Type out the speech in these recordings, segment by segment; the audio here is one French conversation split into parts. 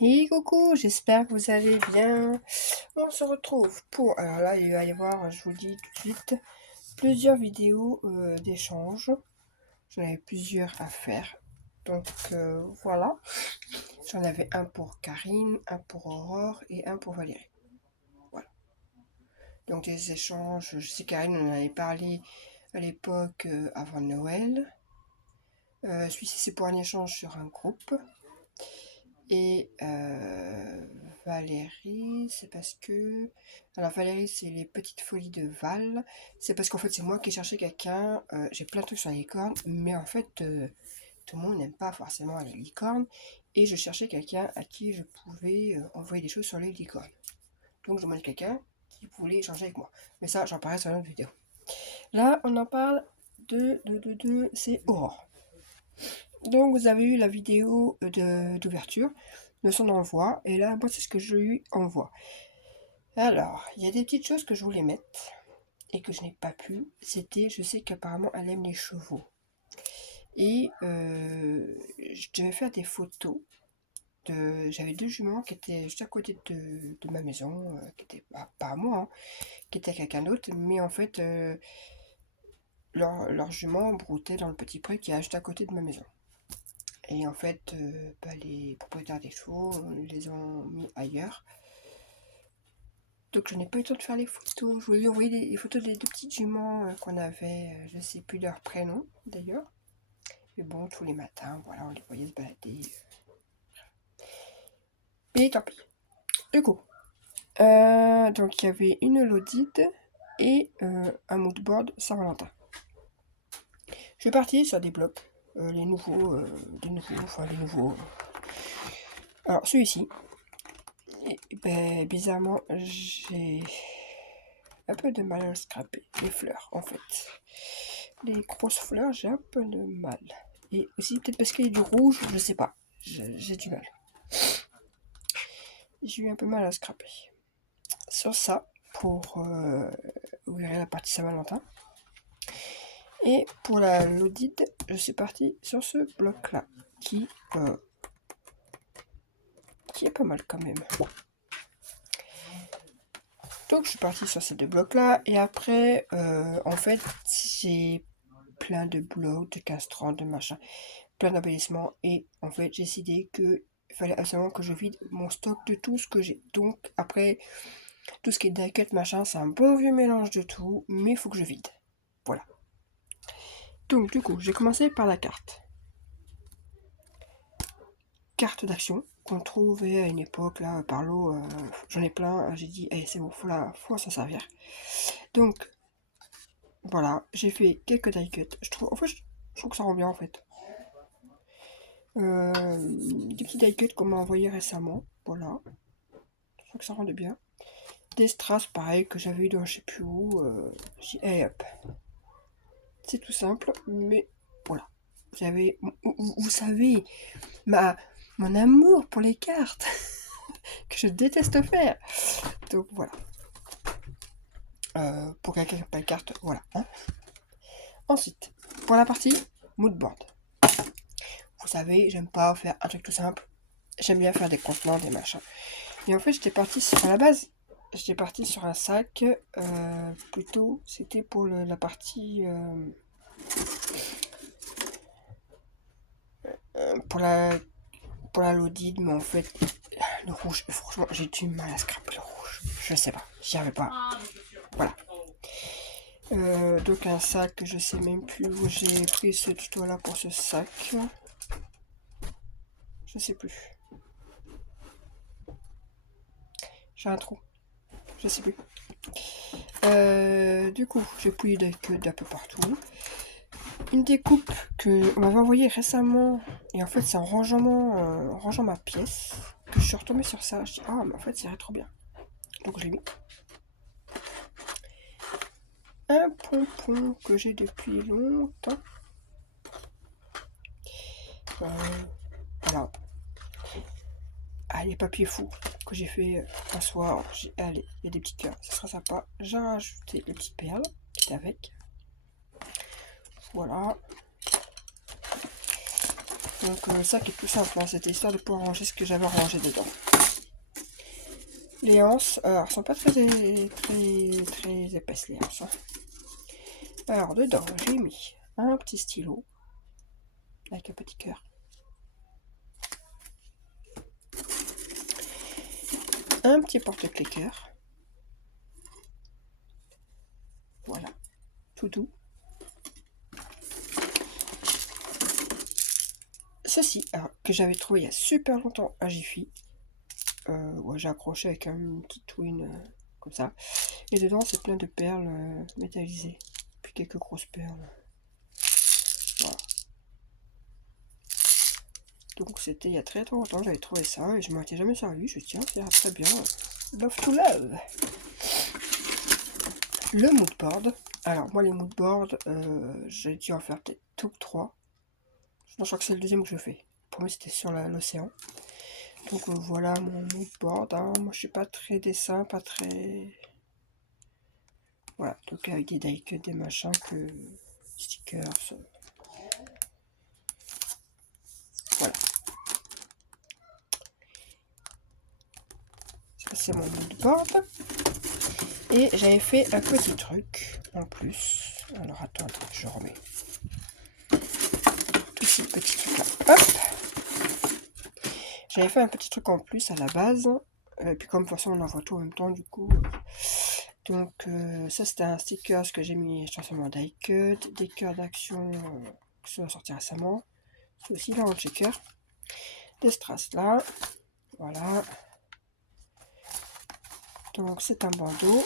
Et coucou, j'espère que vous allez bien. On se retrouve pour... Alors là, il va y avoir, je vous le dis tout de suite, plusieurs vidéos d'échange. J'en avais plusieurs à faire. Donc voilà. J'en avais un pour Karine, un pour Aurore et un pour Valérie. Voilà. Donc des échanges, je sais Karine, on en avait parlé à l'époque avant Noël. Celui-ci, c'est pour un échange sur un groupe. Et Valérie, c'est parce que... Alors Valérie, c'est les petites folies de Val. C'est parce qu'en fait, c'est moi qui cherchais quelqu'un. J'ai plein de trucs sur les licornes, mais en fait, tout le monde n'aime pas forcément les licornes. Et je cherchais quelqu'un à qui je pouvais envoyer des choses sur les licornes. Donc je demandais quelqu'un qui voulait échanger avec moi. Mais ça, j'en parlerai sur une autre vidéo. Là, on en parle c'est Aurore. Donc vous avez eu la vidéo d'ouverture de son envoi, et là moi c'est ce que je lui envoie. Alors il y a des petites choses que je voulais mettre et que je n'ai pas pu. C'était, je sais qu'apparemment elle aime les chevaux, et je devais faire des photos j'avais deux juments qui étaient juste à côté de ma maison, qui étaient pas à moi, hein, qui étaient à quelqu'un d'autre, mais en fait leurs juments broutaient dans le petit pré qui est juste à côté de ma maison. Et en fait, les propriétaires des chevaux les ont mis ailleurs. Donc je n'ai pas eu le temps de faire les photos. Je voulais lui envoyer les photos des deux petites juments qu'on avait. Je ne sais plus leur prénom d'ailleurs. Mais bon, tous les matins, voilà, on les voyait se balader. Mais tant pis. Du coup, donc il y avait une Lodide et un moodboard Saint-Valentin. Je suis partie sur des blocs. Les nouveaux. Alors celui-ci, bizarrement, j'ai un peu de mal à le scraper. Les fleurs, en fait. Les grosses fleurs, j'ai un peu de mal. Et aussi, peut-être parce qu'il y a du rouge, je sais pas. J'ai du mal. J'ai eu un peu mal à scraper. Sur ça, pour ouvrir la partie Saint-Valentin. Et pour la Lodide, je suis partie sur ce bloc-là, qui est pas mal quand même. Donc je suis partie sur ces deux blocs-là, et après, en fait, j'ai plein de blocs, de castrants, de machin, plein d'embellissements, et en fait, j'ai décidé qu'il fallait absolument que je vide mon stock de tout ce que j'ai. Donc après, tout ce qui est die-cut, machin, c'est un bon vieux mélange de tout, mais il faut que je vide. Voilà. Donc du coup, j'ai commencé par la carte. Carte d'action qu'on trouvait à une époque, là, par lot, j'en ai plein, j'ai dit, c'est bon, faut s'en servir. Donc, voilà, j'ai fait quelques die cuts. Je trouve que ça rend bien en fait. Des petits die cuts qu'on m'a envoyé récemment. Voilà. Je trouve que ça rendait bien. Des strass pareil que j'avais eu dans je sais plus où. J'ai dit, hop. C'est tout simple, mais voilà. Vous savez, mon amour pour les cartes que je déteste faire. Donc voilà. Pour quelqu'un qui n'a pas de carte, voilà. Hein. Ensuite, pour la partie moodboard. Vous savez, j'aime pas faire un truc tout simple. J'aime bien faire des contenants, des machins. Et en fait, à la base, j'étais partie sur un sac. Plutôt, c'était pour la partie... pour la Lodide, mais en fait, le rouge, franchement, j'ai du mal à scraper le rouge. Je sais pas, j'y arrive pas. Voilà. Donc un sac, je sais même plus où j'ai pris ce tuto là pour ce sac. Je sais plus. J'ai un trou. Je sais plus. Du coup, j'ai pouillé d'un peu partout. Une découpe que on m'avait envoyée récemment, et en fait c'est en rangeant ma pièce que je suis retombée sur ça. Je dis mais en fait ça irait trop bien. Donc je l'ai mis. Un pompon que j'ai depuis longtemps. Voilà. Les papiers fous que j'ai fait un soir. Allez, il y a des petits cœurs, ça sera sympa. J'ai rajouté les petites perles qui étaient avec. Voilà. Donc ça qui est tout simple, hein, c'était histoire de pouvoir ranger ce que j'avais rangé dedans. Les anses, alors, sont pas très épaisses les anses. Hein. Alors dedans, j'ai mis un petit stylo avec un petit cœur. Un petit porte-clés cœur. Voilà, tout doux. Ceci, alors, que j'avais trouvé il y a super longtemps à Jiffy. Ouais, j'ai accroché avec un petit twin comme ça. Et dedans, c'est plein de perles métallisées. Puis quelques grosses perles. Voilà. Donc c'était il y a très longtemps, j'avais trouvé ça et je m'en étais jamais servi. Je tiens, c'est très bien. Love to love. Le moodboard. Alors moi les moodboards, j'ai dû en faire peut-être tout 3. Je crois que c'est le deuxième que je fais. Pour moi c'était sur l'océan. Donc voilà mon moodboard. Hein. Moi je suis pas très dessin, pas très... Voilà, donc avec des die-cuts, des machins, que stickers. Voilà. Ça c'est mon moodboard. Et j'avais fait un petit truc en plus. Alors attends, je remets tous ces petits trucs là. Hop! J'avais fait un petit truc en plus à la base. Et puis comme de toute façon on envoie tout en même temps du coup. Donc ça c'était un sticker que j'ai mis sur mon die cut. Des cœurs d'action qui sont sortis récemment. C'est aussi là en checker. Des strass là. Voilà. Donc c'est un bandeau.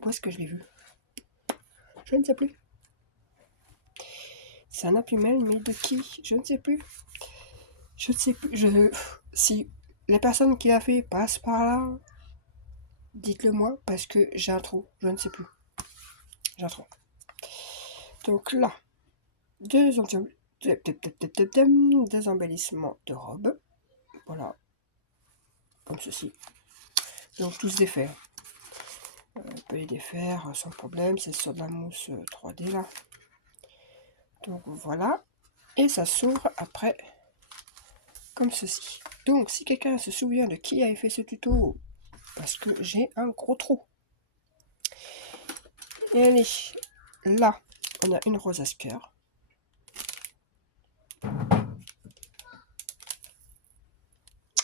Où est-ce que je l'ai vu? Je ne sais plus. C'est un imprimel, mais de qui? Je ne sais plus. Je ne sais plus. Si la personne qui l'a fait passe par là, dites-le moi, parce que j'ai un trou. Je ne sais plus. J'ai un trou. Donc là, des embellissements de robe. Voilà. Comme ceci. Donc tous défaire. On peut les défaire sans problème. C'est sur de la mousse 3D là. Donc voilà. Et ça s'ouvre après comme ceci. Donc si quelqu'un se souvient de qui avait fait ce tuto, parce que j'ai un gros trou. Et allez, là, on a une rose à cœur. Tu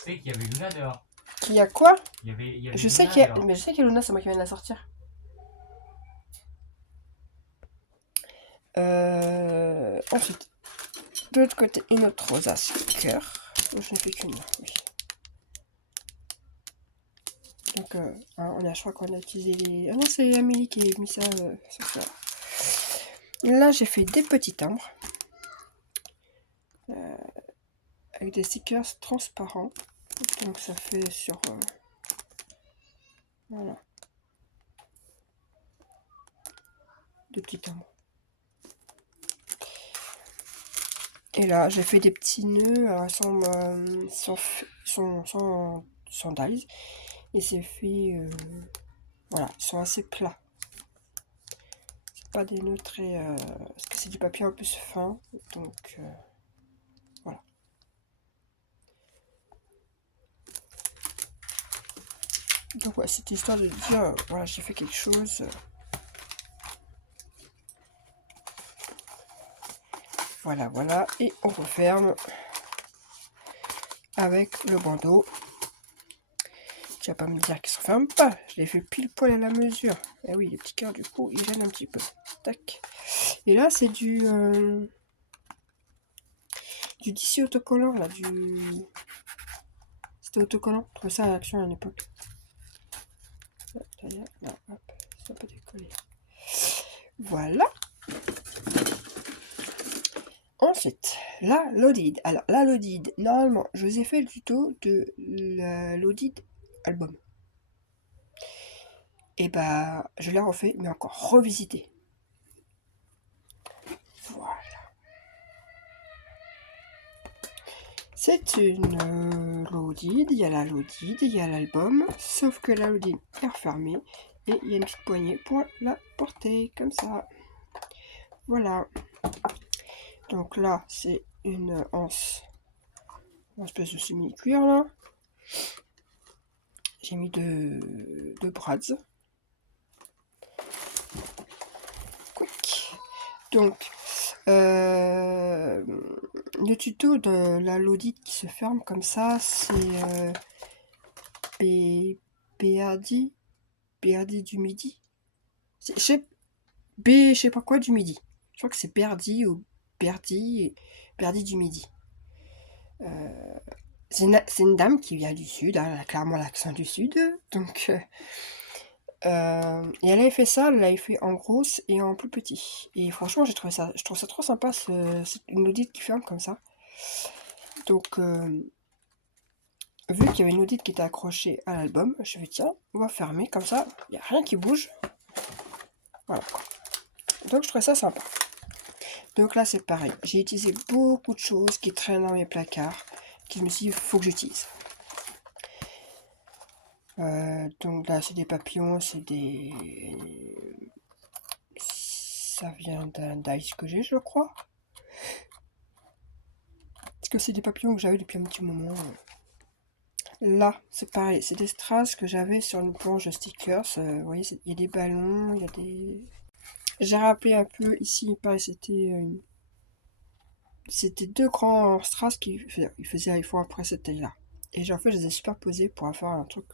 sais qu'il y avait Luna dehors. Qui a quoi? Il y avait Je sais Luna qu'il y a... dehors. Mais je sais qu'il y a Luna, c'est moi qui viens de la sortir. Ensuite, de l'autre côté, une autre rose à cœur. Je n'ai fait qu'une, oui. Donc, on a, je crois qu'on a utilisé les... Ah non, c'est Amélie qui a mis ça sur ça. Là, j'ai fait des petits timbres. Avec des stickers transparents. Donc, ça fait sur... voilà. Des petits timbres. Et là, j'ai fait des petits nœuds sans dies. Et c'est fait... voilà, ils sont assez plats. C'est pas des nœuds très... parce que c'est du papier en plus fin. Donc, voilà. Donc, ouais, c'était histoire de dire, voilà, j'ai fait quelque chose. Voilà, voilà. Et on referme avec le bandeau. Tu vas pas me dire qu'il se referme pas. Je l'ai fait pile poil à la mesure. Et oui, les petits cœurs, du coup, ils gênent un petit peu. Tac. Et là, c'est du tissu autocollant, là, C'était autocollant. Je trouvais ça à Action à une époque. Là, hop, ça peut décoller. Voilà. Ensuite, la Loaded. Alors, la Loaded, normalement, je vous ai fait le tuto de la Loaded album. Et bah, je l'ai refait, mais encore revisité. Voilà. C'est une Loaded, il y a la Loaded, il y a l'album, sauf que la Loaded est refermée et il y a une petite poignée pour la porter, comme ça. Voilà. Donc là, c'est une anse, une espèce de semi-cuir là. J'ai mis deux brads. Quick. Donc, le tuto de la Lodite qui se ferme comme ça, c'est Béardi du midi. Je sais pas quoi du midi. Je crois que c'est Berdi ou Berdi du midi. C'est une dame qui vient du sud, hein, elle a clairement l'accent du sud. Donc, et elle avait fait ça, elle l'avait fait en grosse et en plus petit. Et franchement, je trouve ça trop sympa, c'est une audite qui ferme comme ça. Donc, vu qu'il y avait une audite qui était accrochée à l'album, je vais tiens, on va fermer comme ça, il n'y a rien qui bouge. Voilà. Donc, je trouvais ça sympa. Donc là, c'est pareil. J'ai utilisé beaucoup de choses qui traînent dans mes placards, qui je me suis dit, faut que j'utilise. Donc là, c'est des papillons, ça vient d'un dice que j'ai, je crois. Parce que c'est des papillons que j'avais depuis un petit moment. Là, c'est pareil, c'est des strass que j'avais sur une planche de stickers. Vous voyez, il y a des ballons, il y a des... J'ai rappelé un peu ici, pareil, c'était deux grands strass qui faisaient à fois après cette taille-là. Et en fait, je les ai superposés pour faire un truc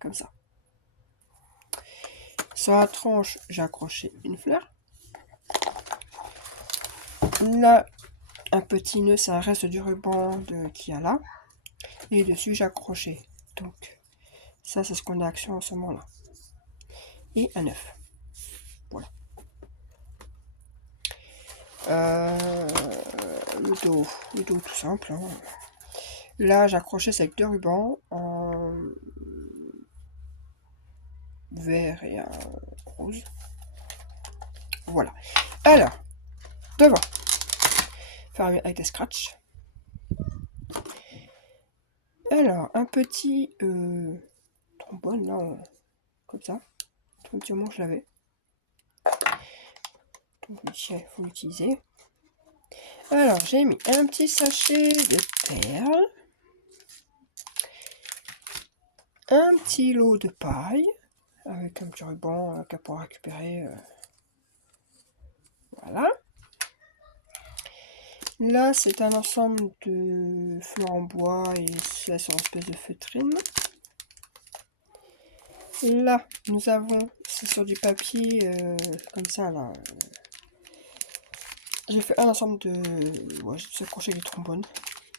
comme ça. Sur la tranche, j'ai accroché une fleur. Là, un petit nœud, c'est un reste du ruban qu'il y a là. Et dessus, j'ai accroché. Donc, ça, c'est ce qu'on a action en ce moment-là. Et un œuf. Voilà. Le dos tout simple. Hein. Là, j'ai accroché ça avec deux rubans en vert et un rose. Voilà. Alors, devant. Fermé avec des scratchs. Alors, un petit trombone là, comme ça. Tout petit moment, je l'avais. Donc, il faut l'utiliser. Alors, j'ai mis un petit sachet de perles. Un petit lot de paille. Avec un petit ruban qu'à pouvoir récupérer. Voilà. Là, c'est un ensemble de fleurs en bois et là, c'est une espèce de feutrine. Là, nous avons, c'est sur du papier comme ça là. J'ai fait un ensemble de, ouais, j'ai accroché des trombones.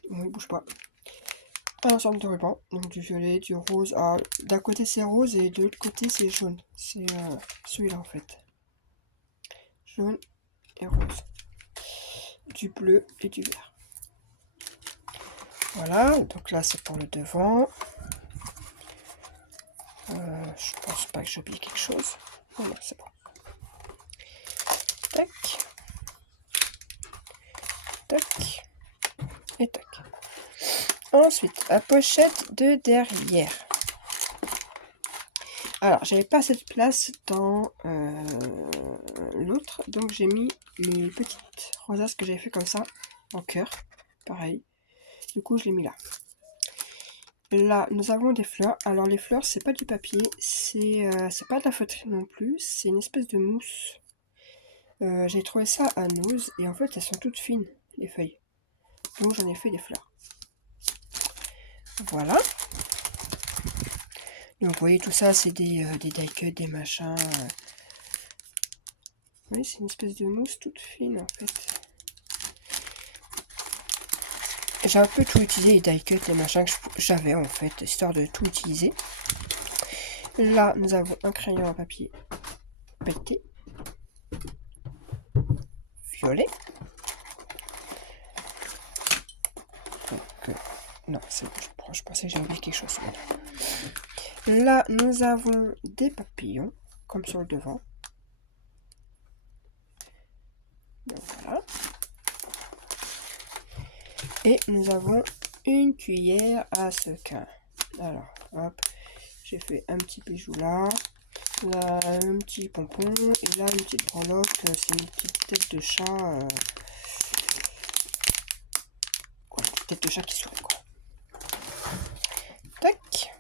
Bon, il bouge pas. Un ensemble de rubans, donc du violet, du rose. Ah, d'un côté c'est rose et de l'autre côté c'est jaune. C'est celui-là en fait. Jaune et rose. Du bleu et du vert. Voilà, donc là c'est pour le devant. Je pense pas que j'ai oublié quelque chose. Oh non, c'est bon. Tac. Tac. Et tac. Ensuite, la pochette de derrière. Alors, j'avais pas assez de place dans l'autre, donc j'ai mis mes petites rosaces que j'avais fait comme ça, en cœur. Pareil. Du coup, je l'ai mis là. Là, nous avons des fleurs. Alors, les fleurs, c'est pas du papier, c'est pas de la feutrine non plus, c'est une espèce de mousse. J'ai trouvé ça à Nose, et en fait, elles sont toutes fines, les feuilles. Donc, j'en ai fait des fleurs. Voilà. Donc, vous voyez, tout ça, c'est des die cuts, des machins. Oui, c'est une espèce de mousse toute fine, en fait. J'ai un peu tout utilisé, les die cuts, les machins que j'avais, en fait, histoire de tout utiliser. Là, nous avons un crayon à papier pailleté. Violet. Donc, non, c'est bon, je pensais que j'avais oublié quelque chose. Là, nous avons des papillons, comme sur le devant. Donc, voilà. Et nous avons une cuillère à sequin. Alors, hop, j'ai fait un petit bijou là, un petit pompon, et là une petite breloque, c'est une petite tête de chat tête de chat qui sourit, quoi. Tac.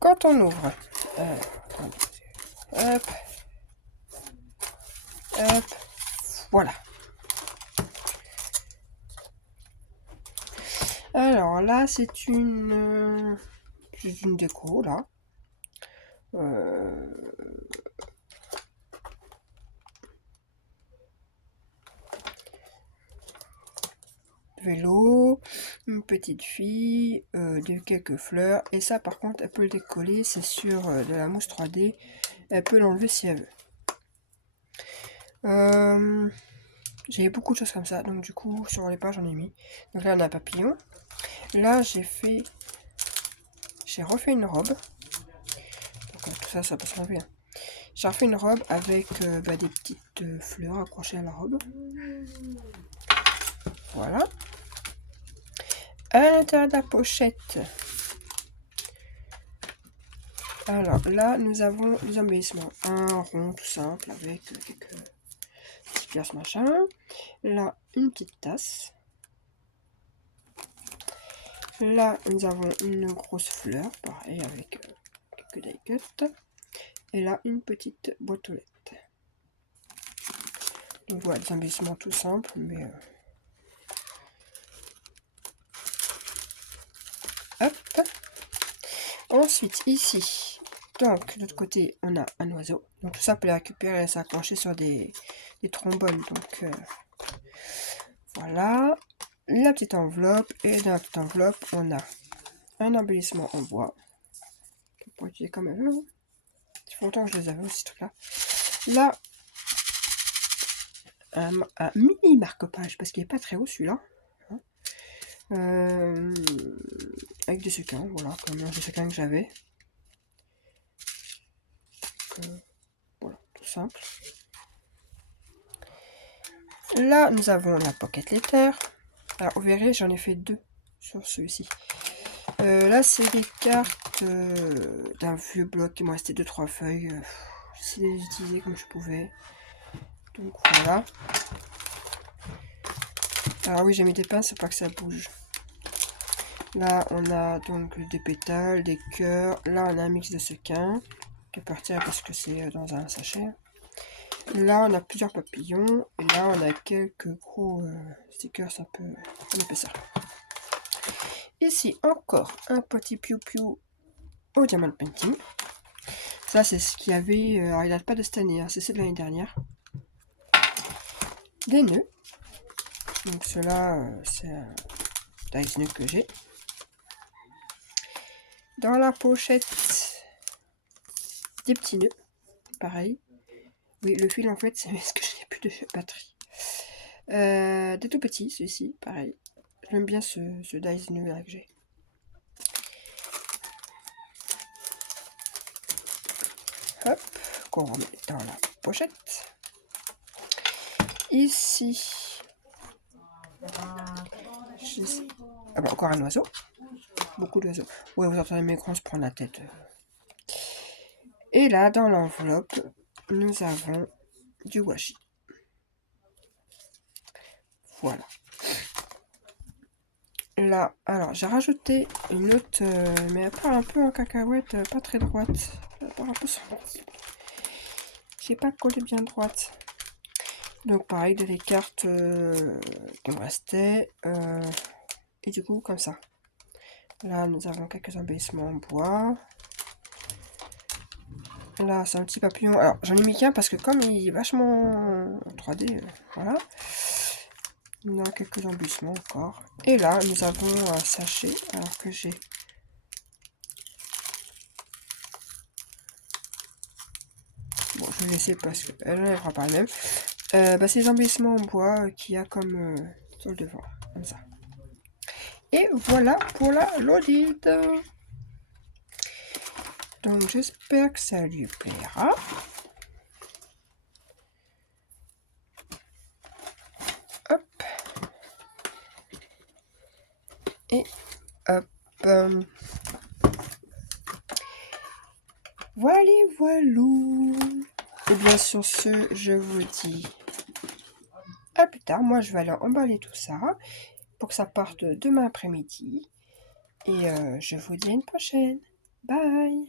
Quand on ouvre, hop, hop, voilà. Alors là, c'est une déco, là. Vélo, une petite fille, quelques fleurs. Et ça, par contre, elle peut le décoller. C'est sur de la mousse 3D. Elle peut l'enlever si elle veut. J'ai beaucoup de choses comme ça. Donc du coup, sur les pages, j'en ai mis. Donc là, on a un papillon. Là, j'ai refait une robe. Donc tout ça, ça peut s'enlever. Hein. J'ai refait une robe avec des petites fleurs accrochées à la robe. Voilà. À l'intérieur de la pochette. Alors là, nous avons des embellissements. Un rond tout simple avec quelques petites pièces machin. Là, une petite tasse. Là, nous avons une grosse fleur, pareil, avec quelques die cuts. Et là, une petite boîte aux lettres. Donc voilà, des embellissements tout simples, mais... Hop. Ensuite, ici, donc, de l'autre côté, on a un oiseau. Donc tout ça, on peut les récupérer et s'accrocher sur des trombones. Donc, voilà. La petite enveloppe. Et dans la petite enveloppe, on a un embellissement en bois. On peut utiliser comme elle veut. Hein. Ça fait longtemps que je les avais aussi, ce truc-là. Là, un mini marque-page, parce qu'il n'est pas très haut celui-là. Hein. Avec des sequins, voilà, comme un des sequins que j'avais. Voilà, tout simple. Là, nous avons la pocket letter. Alors, vous verrez, j'en ai fait 2 sur celui-ci. Là, c'est les cartes d'un vieux bloc. Il me restait 2-3 feuilles. J'essaie de les utiliser comme je pouvais. Donc, voilà. Alors oui, j'ai mis des pinces, c'est pas que ça bouge. Là, on a donc des pétales, des cœurs. Là, on a un mix de sequins qui est parti parce que c'est dans un sachet. Là, on a plusieurs papillons. Et là, on a quelques gros stickers un peu en épaisseur. Ici, encore un petit piou-piou au diamant painting. Ça, c'est ce qu'il y avait. Alors, il date pas de cette année, hein, c'est de l'année dernière. Des nœuds. Donc, cela, c'est un dice nœud que j'ai. Dans la pochette, des petits nœuds. Pareil. Oui, le fil, en fait, c'est parce que je n'ai plus de batterie. Des tout petits, celui-ci, pareil. J'aime bien ce dice nœud là que j'ai. Hop, qu'on remet dans la pochette. Ici, encore un oiseau. Beaucoup d'oiseaux. Ouais, vous entendez mes grands se prendre la tête. Et là, dans l'enveloppe, nous avons du washi. Voilà. Là, alors, j'ai rajouté une autre, mais elle part un peu en cacahuète, pas très droite. Elle part un peu sur... J'ai pas collé bien droite. Donc, pareil, des cartes qui me restaient. Et du coup, comme ça. Là, nous avons quelques embellissements en bois. Là, c'est un petit papillon. Alors, j'en ai mis qu'un parce que comme il est vachement 3D, voilà. On a quelques embellissements encore. Et là, nous avons un sachet, alors que j'ai... Bon, je vais laisser parce qu'elle n'arrivera pas elle-même. C'est les embellissements en bois qu'il y a comme sur le devant, comme ça. Et voilà pour la l'audit. Donc j'espère que ça lui plaira. Hop. Et hop. Voilà, voilà. Et bien sur ce, je vous dis à plus tard. Moi, je vais aller emballer tout ça pour que ça parte demain après-midi. Et je vous dis à une prochaine. Bye!